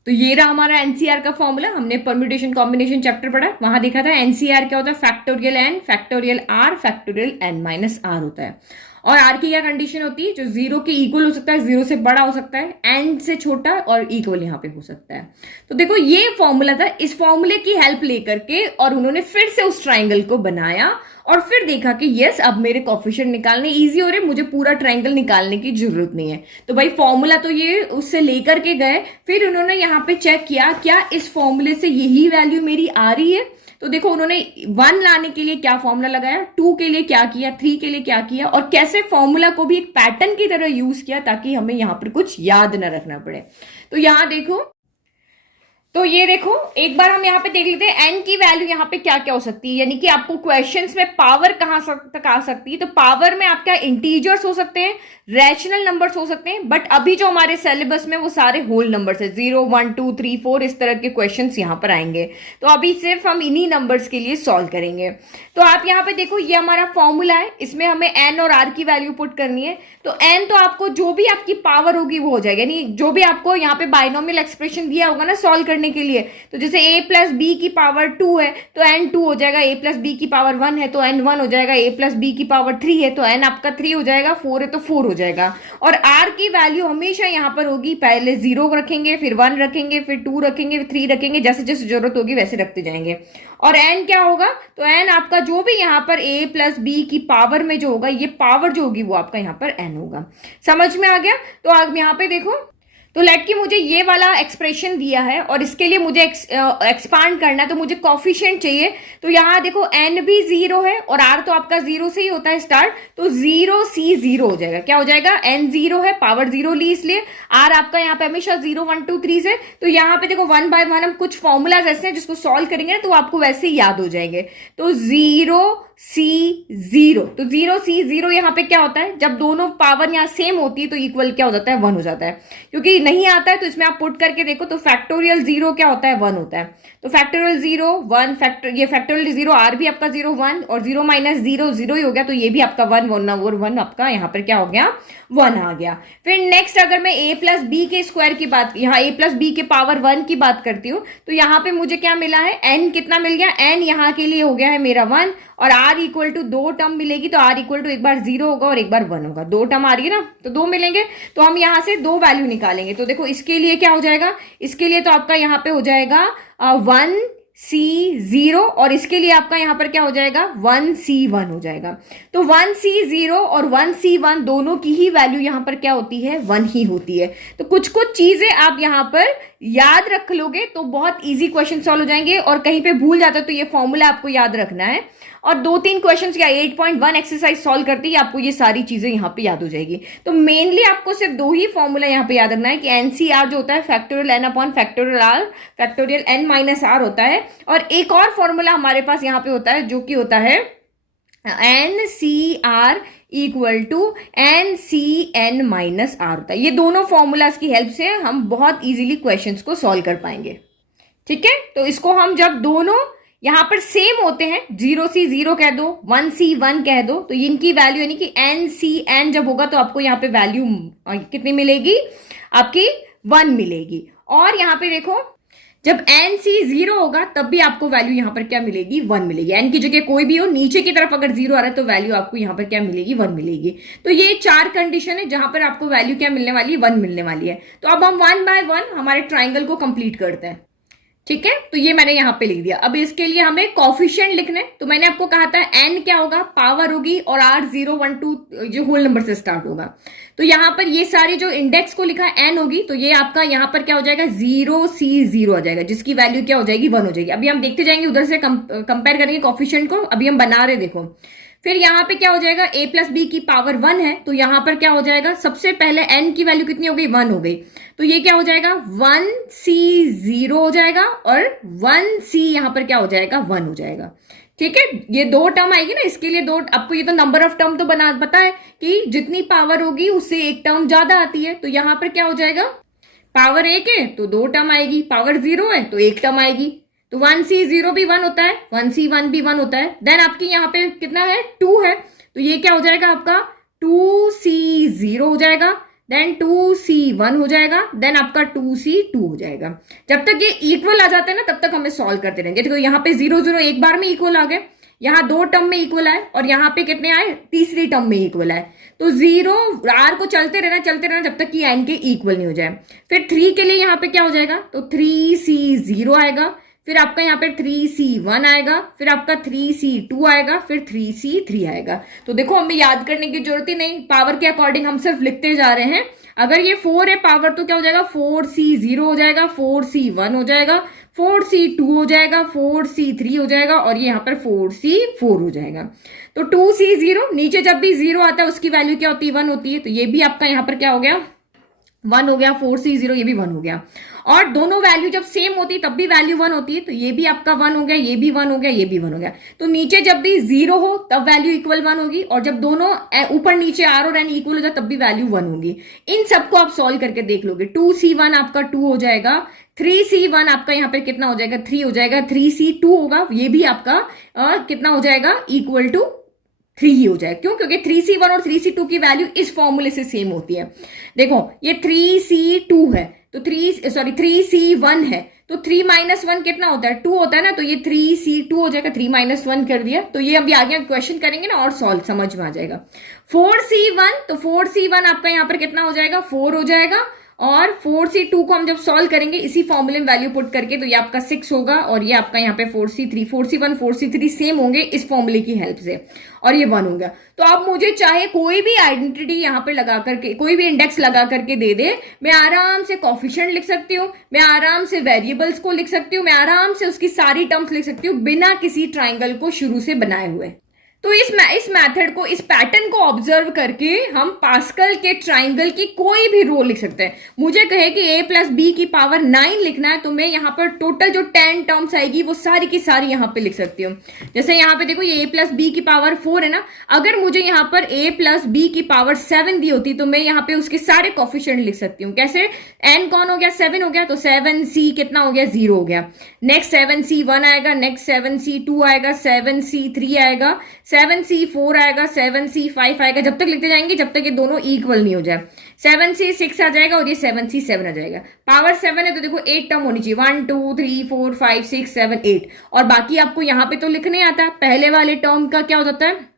तो ये रहा हमारा एनसीआर का फॉर्मूला। हमने परम्यूटेशन कॉम्बिनेशन चैप्टर पढ़ा, वहां देखा था एनसीआर क्या होता है, factorial N, factorial R, factorial N minus R होता है। और आर की क्या कंडीशन होती है, जो 0 के इक्वल हो सकता है, 0 से बड़ा हो सकता है, एन से छोटा और इक्वल यहां पे हो सकता है। तो देखो ये फॉर्मूला था, इस फॉर्मूले की हेल्प लेकर के और उन्होंने फिर से उस ट्राइंगल को बनाया और फिर देखा कि यस अब मेरे कोएफिशिएंट निकालने इजी हो रहे, मुझे पूरा ट्राइंगल निकालने की जरूरत नहीं है। तो भाई फॉर्मूला तो ये उससे लेकर के गए, फिर उन्होंने यहाँ पे चेक किया क्या इस फॉर्मूले से यही वैल्यू मेरी आ रही है। तो देखो उन्होंने 1 लाने के लिए क्या फॉर्मूला लगाया, 2 के लिए क्या किया, 3 के लिए क्या किया, और कैसे फॉर्मूला को भी एक पैटर्न की तरह यूज किया ताकि हमें यहां पर कुछ याद न रखना पड़े। तो यहां देखो, तो ये देखो एक बार हम यहाँ पे देख लेते हैं एन की वैल्यू यहाँ पे क्या क्या हो सकती है, यानी कि आपको क्वेश्चंस में पावर कहां तक आ सकती है। तो पावर में आपका इंटीजर्स हो सकते हैं, रैशनल नंबर्स हो सकते हैं, बट अभी जो हमारे सिलेबस में वो सारे होल नंबर्स है, 0 1 2 3 4 इस तरह के क्वेश्चंस यहाँ पर आएंगे। तो अभी सिर्फ हम इन्हीं नंबर्स के लिए सॉल्व करेंगे। तो आप यहाँ पे देखो ये हमारा फॉर्मूला है, इसमें हमें एन और आर की वैल्यू पुट करनी है। तो एन तो आपको जो भी आपकी पावर होगी वो हो जाएगा, यानी जो भी आपको यहाँ पे बाइनोमियल एक्सप्रेशन दिया होगा ना सॉल्व करने के लिए, तो जैसे a प्लस बी की पावर 2 है तो n 2 हो जाएगा, a प्लस बी की पावर 1 है तो n 1 हो जाएगा, a प्लस बी की पावर 3 है तो n आपका 3 हो जाएगा, 4 है तो 4 हो जाएगा। और r की वैल्यू हमेशा यहाँ पर होगी, पहले 0 रखेंगे, फिर 1 रखेंगे, फिर 2 रखेंगे, फिर 3 रखेंगे, जैसे जैसे जरूरत होगी वैसे रखते जाएंगे। और n क्या होगा, तो n आपका जो भी यहाँ पर a प्लस बी की पावर में जो होगा, ये पावर जो होगी वो आपका यहाँ पर n होगा। समझ में आ गया। तो आप यहाँ पे देखो, तो लेट की मुझे ये वाला एक्सप्रेशन दिया है और इसके लिए मुझे एक्सपांड करना है, तो मुझे कोफिशिएंट चाहिए। तो यहाँ देखो n भी 0 है और r तो आपका 0 से ही होता है स्टार्ट, तो 0 c 0 हो जाएगा। क्या हो जाएगा, n 0 है, पावर 0 ली, इसलिए r आपका यहाँ पे हमेशा 0 1 2 3 से। तो यहाँ पे देखो 1 बाय 1 हम कुछ फॉर्मूलाज ऐसे हैं जिसको सॉल्व करेंगे ना तो आपको वैसे ही याद हो जाएंगे। तो 0 c 0, तो 0 c 0 यहाँ पे क्या होता है, जब दोनों पावर यहाँ सेम होती है तो इक्वल क्या हो जाता है, 1 हो जाता है। क्योंकि नहीं आता है तो इसमें आप पुट करके देखो, तो फैक्टोरियल 0 क्या होता है, 1 होता है। तो फैक्टोरियल 0 1, ये फैक्टोरियल 0 आर भी आपका 0 1 और 0 माइनस 0 0 ही हो गया, तो ये भी आपका 1 1 आपका यहाँ पर क्या हो गया, 1 आ गया। फिर नेक्स्ट अगर मैं a प्लस बी के स्क्वायर की बात, यहाँ a प्लस बी के पावर 1 की बात करती हूँ, तो यहाँ पे मुझे क्या मिला है, n कितना मिल गया, n यहाँ के लिए हो गया है मेरा 1, और r इक्वल टू 2 टर्म मिलेगी, तो r इक्वल टू एक बार 0 होगा और एक बार 1 होगा, 2 टर्म आ रही है ना, तो 2 मिलेंगे। तो हम यहाँ से 2 वैल्यू निकालेंगे। तो देखो इसके लिए क्या हो जाएगा, इसके लिए तो आपका यहाँ पे हो जाएगा 1 c 0 और इसके लिए आपका यहाँ पर क्या हो जाएगा, 1 c 1 हो जाएगा। तो 1 c 0 और 1 c 1 दोनों की ही वैल्यू यहाँ पर क्या होती है, 1 ही होती है। तो कुछ कुछ चीजें आप यहाँ पर याद रख लोगे तो बहुत इजी क्वेश्चन सॉल्व हो जाएंगे, और कहीं पे भूल जाता है तो ये फॉर्मूला आपको याद रखना है, और 2-3 क्वेश्चन या 8.1 एक्सरसाइज सॉल्व करते ही आपको ये सारी चीजें यहाँ पे याद हो जाएगी। तो मेनली आपको सिर्फ 2 ही फॉर्मूला यहाँ पे याद रखना है कि एनसीआर जो होता है factorial N upon factorial R, factorial N minus R होता है, और एक और फॉर्मूला हमारे पास यहाँ पे होता है जो कि होता है NCR equal to NCN minus R होता है। ये दोनों फॉर्मूलाज की हेल्प से हम बहुत इजीली क्वेश्चंस को सॉल्व कर पाएंगे। ठीक है, तो इसको हम जब दोनों यहां पर सेम होते हैं, 0 c 0 कह दो, 1 c 1 कह दो, तो इनकी वैल्यू यानी कि एन सी एन जब होगा तो आपको यहाँ पे वैल्यू कितनी मिलेगी, आपकी 1 मिलेगी। और यहाँ पे देखो जब एन सी 0 होगा तब भी आपको वैल्यू यहाँ पर क्या मिलेगी, 1 मिलेगी। एन की जगह कोई भी हो, नीचे की तरफ अगर 0 आ रहा है तो वैल्यू आपको यहाँ पर क्या मिलेगी, 1 मिलेगी। तो ये 4 कंडीशन है जहां पर आपको वैल्यू क्या मिलने वाली है, 1 मिलने वाली है। तो अब हम 1 बाय 1 हमारे ट्राइंगल को कंप्लीट करते हैं। ठीक है, तो ये मैंने यहां पे लिख दिया। अब इसके लिए हमें कोफिशिएंट लिखने, तो मैंने आपको कहा था n क्या होगा, पावर होगी, और r 0 1 2 जो होल नंबर से स्टार्ट होगा। तो यहां पर ये सारे जो इंडेक्स को लिखा n होगी, तो ये आपका यहां पर क्या हो जाएगा, 0 c 0 आ जाएगा, जिसकी वैल्यू क्या हो जाएगी, 1 हो जाएगी। अभी हम देखते जाएंगे, उधर से कंपेयर करेंगे कोफिशिएंट को, अभी हम बना रहे देखो। फिर यहाँ पे क्या हो जाएगा, a प्लस बी की पावर 1 है, तो यहाँ पर क्या हो जाएगा, सबसे पहले n की वैल्यू कितनी हो गई, 1 हो गई, तो ये क्या हो जाएगा 1c 0 हो जाएगा और 1c यहाँ पर क्या हो जाएगा 1 हो जाएगा। ठीक है, ये दो टर्म आएगी ना, इसके लिए दो, आपको ये तो नंबर ऑफ टर्म तो बना पता है कि जितनी पावर होगी उससे एक टर्म ज्यादा आती है, तो यहाँ पर क्या हो जाएगा, पावर 1 है तो दो टर्म आएगी, पावर 0 है तो एक टर्म आएगी, तो 1c 0 भी 1 होता है, 1c 1 भी 1 होता है। देन आपकी यहाँ पे कितना है 2 है, तो ये क्या हो जाएगा आपका 2c 0 हो जाएगा, देन 2c 1 हो जाएगा, देन आपका 2c 2 हो जाएगा। जब तक ये इक्वल आ जाते हैं ना तब तक हमें सॉल्व करते रहेंगे। देखो यहाँ पे 0 0 एक बार में इक्वल आ गए, यहाँ दो टर्म में इक्वल आए और यहाँ पे कितने आए, तीसरी टर्म में इक्वल आए, तो 0 r को चलते रहना जब तक कि n के इक्वल नहीं हो जाए। फिर 3 के लिए यहाँ पे क्या हो जाएगा, तो 3c 0 आएगा, फिर आपका यहाँ पे 3c 1 आएगा, फिर आपका 3c 2 आएगा, फिर 3c 3 आएगा। तो देखो हमें याद करने की जरूरत ही नहीं, पावर के अकॉर्डिंग हम सिर्फ लिखते जा रहे हैं। अगर ये 4 है पावर तो क्या हो जाएगा 4c 0 हो जाएगा, 4c 1 हो जाएगा, 4c 2 हो जाएगा, 4c 3 हो जाएगा और ये यहाँ पर 4c 4 हो जाएगा। तो 2c 0 नीचे जब भी 0 आता है उसकी वैल्यू क्या होती है 1 होती है, तो ये भी आपका यहाँ पर क्या हो गया 1 हो गया, 4c 0 ये भी 1 हो गया। और दोनों वैल्यू जब सेम होती है तब भी वैल्यू 1 होती है, तो ये भी आपका 1 हो गया, ये भी 1 हो गया, ये भी 1 हो गया। तो नीचे जब भी 0 हो तब वैल्यू इक्वल 1 होगी और जब दोनों ऊपर नीचे r और n इक्वल हो जाए तब भी वैल्यू 1 होगी। इन सबको आप सॉल्व करके देख लोगे, 2c1 आपका 2 हो जाएगा, 3c1 आपका यहाँ पे कितना हो जाएगा 3 हो जाएगा, 3c2 होगा, ये भी आपका कितना हो जाएगा इक्वल टू 3 ही हो जाए। क्यों, क्योंकि 3c1 और 3c2 की वैल्यू इस फॉर्मूले से सेम होती है। देखो ये 3c2 है तो 3c1 है तो 3 माइनस 1 कितना होता है 2 होता है ना, तो ये 3c2 हो जाएगा, 3 माइनस 1 कर दिया, तो ये अभी आगे क्वेश्चन करेंगे ना और सॉल्व समझ में आ जाएगा। 4c1 तो 4c1 आपका यहाँ पर कितना हो जाएगा 4 हो जाएगा और 4c2 को हम जब सॉल्व करेंगे इसी फॉर्मूले में वैल्यू पुट करके तो ये आपका 6 होगा और ये आपका यहाँ पे 4c3 4c1 4c3 सेम होंगे इस फॉर्मूले की हेल्प से और ये 1 हो गया। तो आप मुझे चाहे कोई भी आइडेंटिटी यहाँ पे लगा करके कोई भी इंडेक्स लगा करके दे दे, मैं आराम से कॉफिशिएंट लिख सकती हूँ, मैं आराम से वेरिएबल्स को लिख सकती हूँ, मैं आराम से उसकी सारी टर्म्स लिख सकती हूँ बिना किसी ट्राइंगल को शुरू से बनाए हुए। तो इस मेथड को, इस पैटर्न को ऑब्जर्व करके हम पास्कल के ट्राइंगल की कोई भी रो लिख सकते हैं। मुझे कहे कि a प्लस बी की पावर 9 लिखना है तो मैं यहाँ पर टोटल जो 10 टर्म्स आएगी वो सारी की सारी यहाँ पे लिख सकती हूँ। जैसे यहाँ पे देखो ये a प्लस बी की पावर 4 है ना, अगर मुझे यहाँ पर a प्लस बी की पावर 7 दी होती तो मैं यहाँ पे उसके सारे कोफिशिएंट लिख सकती हूँ। कैसे, n कौन हो गया 7 हो गया, तो 7c कितना हो गया 0 हो गया, नेक्स्ट 7c 1 आएगा, नेक्स्ट 7c 2 आएगा, 7c 3 आएगा, 7c 4 आएगा, 7c 5 आएगा, जब तक लिखते जाएंगे जब तक ये दोनों इक्वल नहीं हो जाए। 7c 6 आ जाएगा और ये 7c 7 आ जाएगा। पावर 7 है तो देखो 8 टर्म होनी चाहिए, 1 2 3 4 5 6 7 8 और बाकी आपको यहाँ पे तो लिखने आता, पहले वाले टर्म का क्या हो जाता है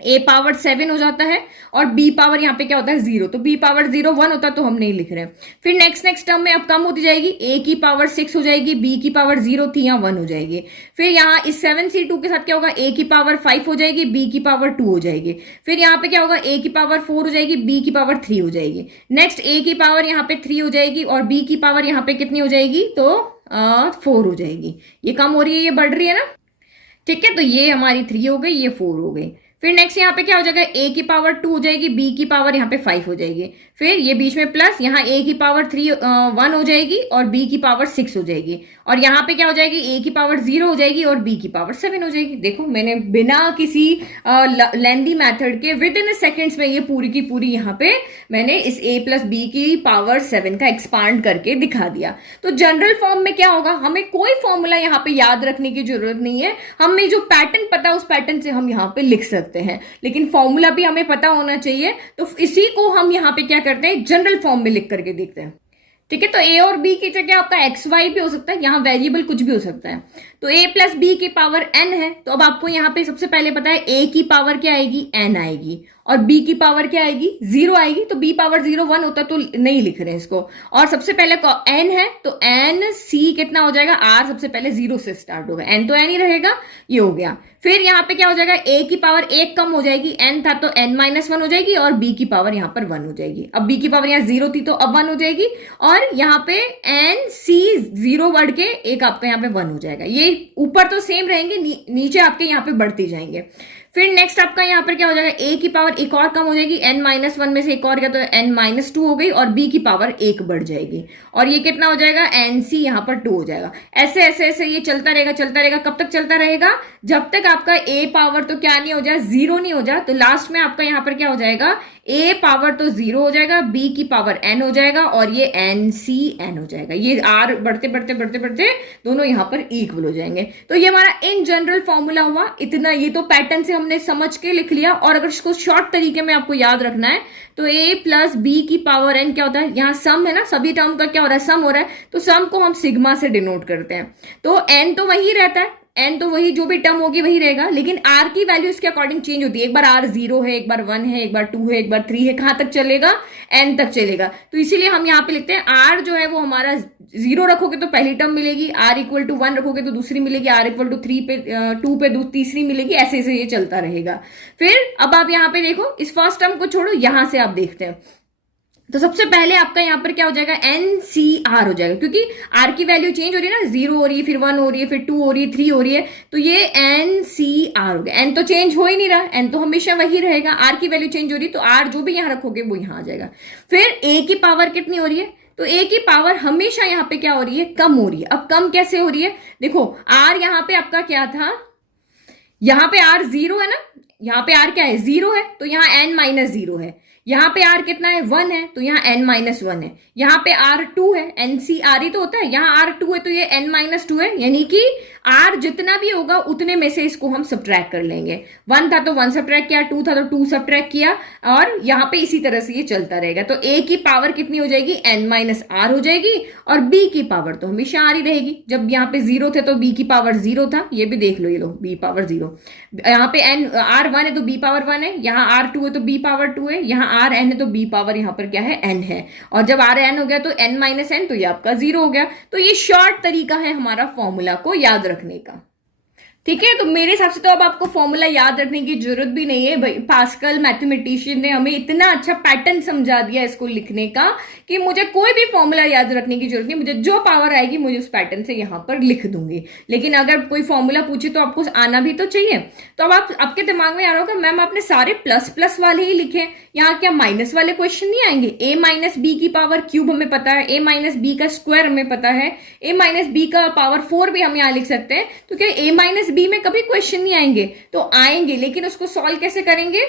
a पावर 7 हो जाता है और b पावर यहाँ पे क्या होता है 0, तो b पावर 0 1 होता है तो हम नहीं लिख रहे हैं। फिर नेक्स्ट टर्म में अब कम होती जाएगी, a की पावर 6 हो जाएगी, b की पावर 0 थी यहाँ 1 हो जाएगी। फिर यहाँ इस 7c2 के साथ क्या होगा, a की पावर 5 हो जाएगी, b की पावर 2 हो जाएगी। फिर यहाँ पे क्या होगा, a की पावर 4 हो जाएगी, b की पावर 3 हो जाएगी। नेक्स्ट a की पावर यहाँ पे 3 हो जाएगी और b की पावर यहाँ पे कितनी हो जाएगी, तो 4 हो जाएगी। ये कम हो रही है, ये बढ़ रही है ना, ठीक है। तो ये हमारी 3 हो गई, ये 4 हो गई। फिर नेक्स्ट यहाँ पे क्या हो जाएगा, a की पावर 2 हो जाएगी, b की पावर यहाँ पे 5 हो जाएगी। फिर ये बीच में प्लस, यहाँ a की पावर 1 हो जाएगी और b की पावर 6 हो जाएगी और यहाँ पे क्या हो जाएगी, a की पावर 0 हो जाएगी और b की पावर 7 हो जाएगी। देखो मैंने बिना किसी लेंदी मेथड के विद इन सेकेंड्स में ये पूरी की पूरी यहाँ पे मैंने इस a प्लस बी की पावर 7 का एक्सपांड करके दिखा दिया। तो जनरल फॉर्म में क्या होगा, हमें कोई फॉर्मूला यहाँ पे याद रखने की जरूरत नहीं है, हमें जो पैटर्न पता है उस पैटर्न से हम यहाँ पे लिख सकते हैं, लेकिन फॉर्मूला भी हमें पता होना चाहिए। तो इसी को हम यहाँ पे क्या करते हैं, जनरल फॉर्म में लिख करके देखते हैं, ठीक है। तो a और b की जगह आपका एक्स वाई भी हो सकता है, यहाँ वेरिएबल कुछ भी हो सकता है। तो a प्लस बी की पावर n है, तो अब आपको यहाँ पे सबसे पहले पता है a की पावर क्या आएगी, n आएगी और b की पावर क्या आएगी, 0 आएगी। तो b पावर 0 1 होता तो नहीं लिख रहे हैं इसको। और सबसे पहले n है तो n c कितना हो जाएगा, r सबसे पहले 0 से स्टार्ट होगा, n तो n ही रहेगा, ये हो गया। फिर यहाँ पे क्या हो जाएगा, a की पावर 1 कम हो जाएगी, n था तो n माइनस 1 हो जाएगी और b की पावर यहाँ पर 1 हो जाएगी। अब b की पावर यहाँ 0 थी तो अब 1 हो जाएगी और यहाँ पे n c 0 बढ़ के एक आपका यहाँ पे 1 हो जाएगा। ये ऊपर तो सेम रहेंगे, नीचे आपके यहाँ पे बढ़ते जाएंगे। फिर नेक्स्ट आपका यहाँ पर क्या हो जाएगा, a की पावर एक और कम हो जाएगी, n-1 में से एक और गया तो n-2 हो गई, और b की पावर एक बढ़ जाएगी, और ये कितना हो जाएगा, nc यहाँ पर 2 हो जाएगा। ऐसे ऐसे ऐसे ये चलता रहेगा चलता रहेगा। कब तक चलता रहेगा, जब तक आपका a पावर तो क्या नहीं हो जाए, 0 नहीं हो जाए। तो लास्ट में आपका यहाँ पर क्या हो जाएगा, a पावर तो 0 हो जाएगा, b की पावर n हो जाएगा, और ये ncn हो जाएगा। ये r बढ़ते बढ़ते बढ़ते बढ़ते दोनों यहाँ पर इक्वल हो जाएंगे। तो ये हमारा इन जनरल फॉर्मूला हुआ इतना। ये तो पैटर्न से हमने समझ के लिख लिया, और अगर इसको शॉर्ट तरीके में आपको याद रखना है तो a प्लस बी की पावर n क्या होता है, यहाँ सम है ना, सभी टर्म का क्या हो रहा है, सम हो रहा है, तो सम को हम सिग्मा से डिनोट करते हैं। तो n तो वही रहता है, n तो वही जो भी टर्म होगी वही रहेगा, लेकिन r की वैल्यू इसके अकॉर्डिंग चेंज होती है। एक बार r 0 है, एक बार 1 है, एक बार 2 है, एक बार 3 है, कहां तक चलेगा, n तक चलेगा। तो इसीलिए हम यहाँ पे लिखते हैं r जो है वो हमारा 0 रखोगे तो पहली टर्म मिलेगी, r इक्वल टू 1 रखोगे तो दूसरी मिलेगी, r इक्वल टू 3 पे 2 पे तीसरी मिलेगी, ऐसे ऐसे ये चलता रहेगा। फिर अब आप यहाँ पे देखो, इस फर्स्ट टर्म को छोड़ो, यहां से आप देखते हैं। तो सबसे पहले आपका यहाँ पर क्या हो जाएगा, NCR हो जाएगा, क्योंकि R की वैल्यू चेंज हो रही है ना, 0 हो रही है, फिर 1 हो रही है, फिर 2 हो रही है, 3 हो रही है, तो ये NCR हो गया। N तो चेंज हो ही नहीं रहा, N तो हमेशा वही रहेगा। R की वैल्यू चेंज हो रही है तो R जो भी यहाँ रखोगे वो यहाँ आ जाएगा। फिर A की पावर कितनी हो रही है, तो A की पावर हमेशा यहाँ पे क्या हो रही है, कम हो रही है। अब कम कैसे हो रही है, देखो R यहाँ पे आपका क्या था, यहाँ पे R 0 है ना, यहाँ पे R क्या है, 0 है, तो यहाँ n-0 है। यहाँ पे R कितना है, 1 है, तो यहाँ n-1 है। यहाँ पे R2 है, NCR ही तो होता है, यहाँ R2 है तो ये n-2 है, यानी कि R जितना भी होगा उतने में से इसको हम सब्ट्रैक्ट कर लेंगे। 1 था तो 1 सब्ट्रैक्ट किया, 2 था तो 2 सब्ट्रैक्ट किया, और यहाँ पे इसी तरह से ये चलता रहेगा। तो A की पावर कितनी हो जाएगी, n-r हो जाएगी, और B की पावर तो हमेशा R ही रहेगी। जब यहाँ पे 0 थे तो B की पावर 0 था, ये भी देख लो, ये लो B पावर 0। यहाँ पे R1 है तो B पावर 1 है, यहाँ R2 है तो B पावर 2 है, यहाँ Rn है तो B पावर यहाँ पर क्या है, n है, और जब Rn हो गया तो n-n तो ये आपका 0 हो गया। तो ये शॉर्ट तरीका है हमारा फॉर्मूला को याद रखने का। ठीक है, तो मेरे हिसाब से तो अब आपको फॉर्मूला याद रखने की जरूरत भी नहीं है भाई। पास्कल मैथमेटिशियन ने हमें इतना अच्छा पैटर्न समझा दिया इसको लिखने का कि मुझे कोई भी फॉर्मूला याद रखने की जरूरत नहीं, मुझे जो पावर आएगी मुझे उस पैटर्न से यहाँ पर लिख दूंगी। लेकिन अगर कोई फॉर्मूला पूछे तो आपको आना भी तो चाहिए। तो अब आपके दिमाग में आ रहा होगा, मैम आपने सारे प्लस प्लस वाले ही लिखे, यहाँ क्या माइनस वाले क्वेश्चन नहीं आएंगे। a माइनस बी की पावर क्यूब हमें पता है, a माइनस बी का स्क्वायर हमें पता है, a माइनस बी का पावर 4 भी हम यहाँ लिख सकते हैं। तो क्या a माइनस बी में कभी क्वेश्चन नहीं आएंगे, तो आएंगे, लेकिन उसको सॉल्व कैसे करेंगे।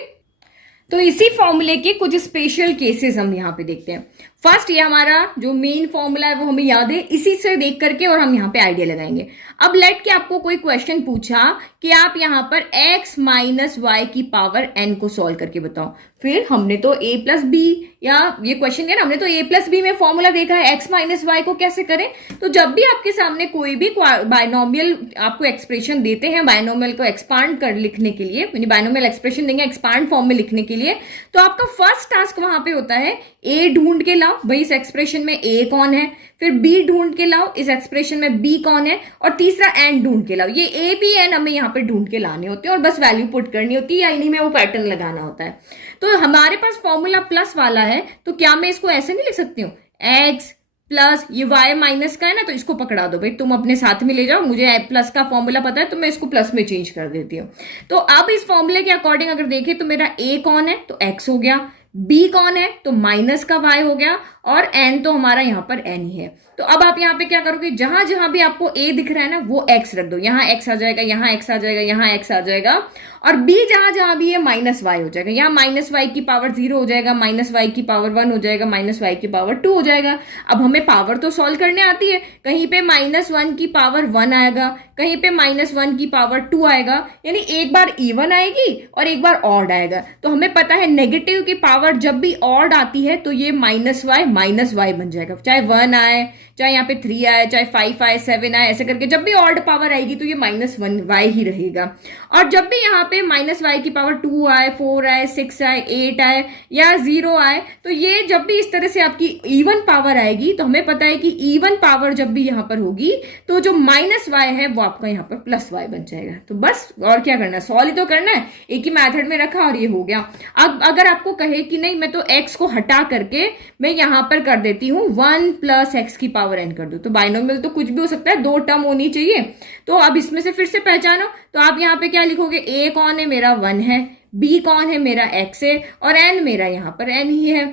तो इसी फॉर्मूले के कुछ स्पेशल केसेस हम यहाँ पे देखते हैं। फर्स्ट, ये हमारा जो मेन फॉर्मूला है वो हमें याद है, इसी से देख करके और हम यहाँ पे आइडिया लगाएंगे। अब लेट के आपको कोई क्वेश्चन पूछा कि आप यहाँ पर x माइनस वाई की पावर n को सॉल्व करके बताओ। फिर हमने तो a प्लस बी, या ये क्वेश्चन है ना, हमने तो a प्लस बी में फॉर्मूला देखा है, x माइनस वाई को कैसे करें। तो जब भी आपके सामने कोई भी बायनोमियल आपको एक्सप्रेशन देते हैं, बायनोमियल को एक्सपांड कर लिखने के लिए, बायनोमियल एक्सप्रेशन देंगे एक्सपांड फॉर्म में लिखने के लिए, तो आपका फर्स्ट टास्क वहां पे होता है a ढूंढ के लाओ, भाई इस एक्सप्रेशन में a कौन है, फिर b ढूंढ के लाओ, इस एक्सप्रेशन में b कौन है, और तीसरा n ढूंढ के लाओ। ये a b n हमें यहाँ पे ढूंढ के लाने होते हैं और बस वैल्यू पुट करनी होती है, या इन्हीं में वो पैटर्न लगाना होता है। तो हमारे पास फॉर्मूला प्लस वाला है, तो क्या मैं इसको ऐसे नहीं लिख सकती हूँ, x प्लस ये y माइनस का है ना, तो इसको पकड़ा दो भाई, तुम अपने साथ में ले जाओ, मुझे प्लस का फॉर्मूला पता है तो मैं इसको प्लस में चेंज कर देती हूँ। तो अब इस फॉर्मूले के अकॉर्डिंग अगर देखें तो मेरा a कौन है, तो x हो गया, b कौन है, तो माइनस का y हो गया, और n तो हमारा यहाँ पर n ही है। तो अब आप यहाँ पे क्या करोगे, जहां जहां भी आपको a दिख रहा है ना वो x रख दो, यहाँ x आ जाएगा, यहाँ x आ जाएगा, यहाँ x आ जाएगा, और b जहां जहां भी है माइनस y हो जाएगा, यहाँ माइनस y की पावर 0 हो जाएगा, माइनस y की पावर 1 हो जाएगा, माइनस y की पावर 2 हो जाएगा। अब हमें पावर तो सॉल्व करने आती है, कहीं पे -1 की पावर 1 आएगा, कहीं पे -1 की पावर 2 आएगा, यानी एक बार इवन आएगी और एक बार ऑड आएगा। तो हमें पता है नेगेटिव की पावर जब भी ऑड आती है तो ये -y बन जाएगा, चाहे 1 आए, चाहे यहाँ पे 3 आए, चाहे 5 आए, 7 आए, ऐसे करके जब भी ऑड पावर आएगी तो ये -1y ही रहेगा। और जब भी यहाँ पे -y की पावर 2 आए, 4 आए, 6 आए, 8 आए, या 0 आए, तो ये जब भी इस तरह से आपकी इवन पावर आएगी तो हमें पता है कि इवन पावर जब भी यहाँ पर होगी तो जो -y है वो आपका यहाँ पर +y बन जाएगा। तो बस और क्या करना है, सॉल्व ही तो करना है, एक ही मेथड में रखा और ये हो गया। अब अगर आपको कहे कि नहीं मैं तो x को हटा करके मैं यहाँ पर कर देती हूँ 1 + x की पावर पावर n कर दो। तो बाइनोमियल तो कुछ भी हो सकता है, दो टर्म होनी चाहिए। तो अब इसमें से फिर से पहचानो, तो आप यहाँ पे क्या लिखोगे, a कौन है मेरा 1 है, b कौन है मेरा x है, और n मेरा यहाँ पर n ही है।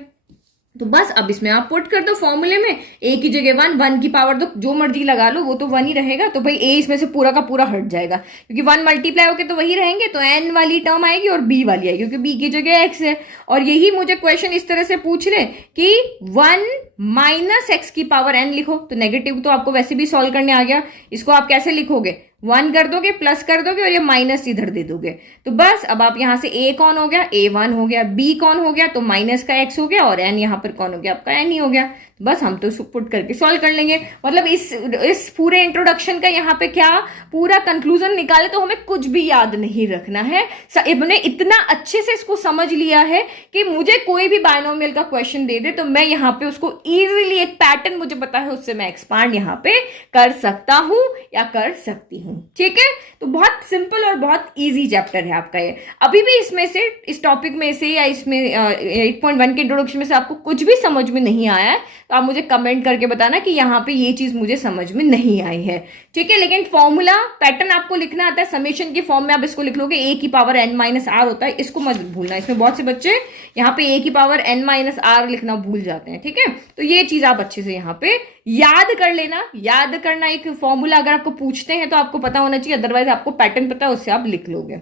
तो बस अब इसमें आप पुट कर दो फॉर्मूले में, a की जगह 1, 1 की पावर तो जो मर्जी लगा लो वो तो 1 ही रहेगा। तो भाई a इसमें से पूरा का पूरा हट जाएगा, क्योंकि 1 मल्टीप्लाई होके तो वही रहेंगे, तो n वाली टर्म आएगी और b वाली आएगी, क्योंकि b की जगह x है। और यही मुझे क्वेश्चन इस तरह से पूछ रहे कि 1 माइनस एक्स की पावर n लिखो, तो नेगेटिव तो आपको वैसे भी सॉल्व करने आ गया। इसको आप कैसे लिखोगे, 1 कर दोगे, प्लस कर दोगे, और ये माइनस इधर दे दोगे। तो बस अब आप यहां से a कौन हो गया, a1 हो गया, b कौन हो गया, तो माइनस का x हो गया, और n यहां पर कौन हो गया, आपका n ही हो गया। बस हम तो पुट करके सॉल्व कर लेंगे। मतलब इस पूरे इंट्रोडक्शन का यहाँ पे क्या पूरा कंक्लूजन निकाले तो हमें कुछ भी याद नहीं रखना है। हमने इतना अच्छे से इसको समझ लिया है कि मुझे कोई भी बाइनोमियल का क्वेश्चन दे दे तो मैं यहाँ पे उसको इजीली, एक पैटर्न मुझे पता है उससे मैं एक्सपांड यहाँ पे कर सकता हूं या कर सकती हूं। ठीक है, तो बहुत सिंपल और बहुत इजी चैप्टर है आपका ये। अभी भी इसमें से, इस टॉपिक में से या इसमें 8.1 के इंट्रोडक्शन में से आपको कुछ भी समझ में नहीं आया है तो आप मुझे कमेंट करके बताना कि यहाँ पे ये चीज मुझे समझ में नहीं आई है। ठीक है, लेकिन फॉर्मूला पैटर्न आपको लिखना आता है, समेशन के फॉर्म में आप इसको लिख लोगे, a की पावर n माइनस आर होता है, इसको मत भूलना। इसमें बहुत से बच्चे यहाँ पे a की पावर n माइनस आर लिखना भूल जाते हैं। ठीक है, तो ये चीज आप अच्छे से यहाँ पे याद कर लेना। याद करना, एक फॉर्मूला अगर आपको पूछते हैं तो आपको पता होना चाहिए, अदरवाइज आपको पैटर्न पता है उससे आप लिख लोगे।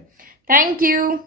Thank you.